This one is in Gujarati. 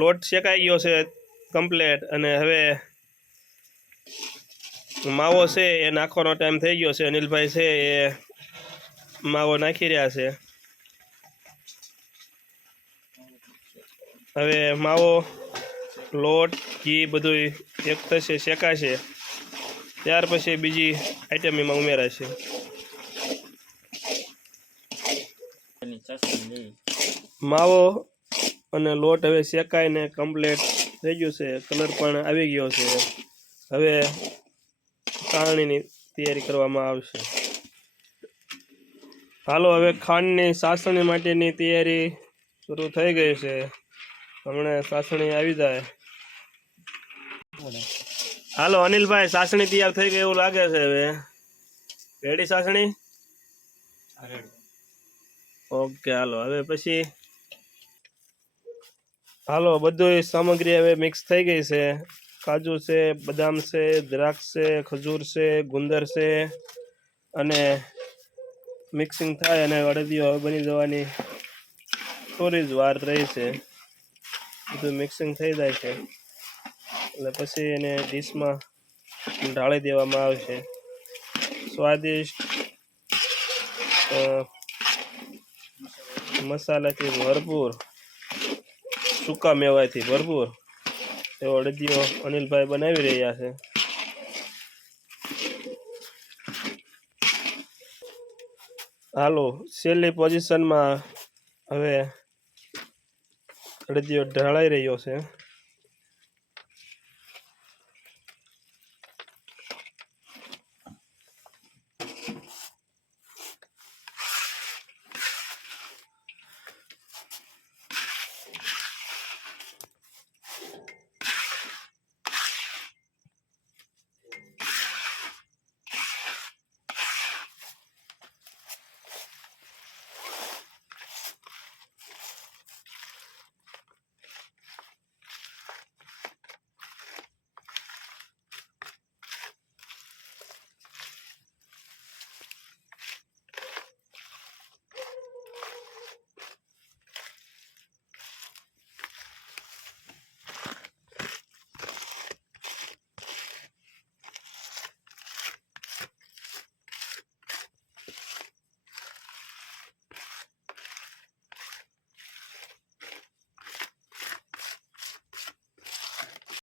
લોટ શેકાઈ ગયો છે કમ્પ્લેટ અને હવે માવો છે એ નાખવાનો ટાઈમ થઈ ગયો છે। અનિલભાઈ છે એ માવો નાખી રહ્યા છે। હવે માવો લોટ ઘી બધું એક થશે શેકાશે ત્યાર પછી બીજી આઈટમ એમાં ઉમેરાશે। માવો અને લોટ હવે શેકાઈને કમ્પ્લીટ થઈ ગયું છે, કલર પણ આવી ગયો છે। હવે ચાળણીની તૈયારી કરવામાં આવશે। હાલો હવે ખાંડની ચાસણી માટેની તૈયારી શરૂ થઈ ગઈ છે। હમણાં ચાસણી આવી જાય। હાલો અનિલભાઈ ચાસણી તૈયાર થઈ ગઈ એવું લાગે છે। હવે રેડી ચાસણી? ઓકે હાલો હવે પછી હાલો બધું સામગ્રી હવે મિક્સ થઈ ગઈ છે। કાજુ છે, બદામ છે, દ્રાક્ષ છે, ખજૂર છે, ગુંદર છે અને મિક્સિંગ થાય અને અડદિયો હવે બની જવાની થોડી જ વાર રહી છે। બધું મિક્સિંગ થઈ જાય છે એટલે પછી એને ડીશમાં ઢાળી દેવામાં આવશે। સ્વાદિષ્ટ મસાલાથી ભરપૂર સૂકા મેવાથી ભરપૂર એવો અડદિયો અનિલભાઈ બનાવી રહ્યા છે। હાલો છેલ્લી પોઝિશનમાં હવે અડદિયો ઢાળાઈ રહ્યો છે।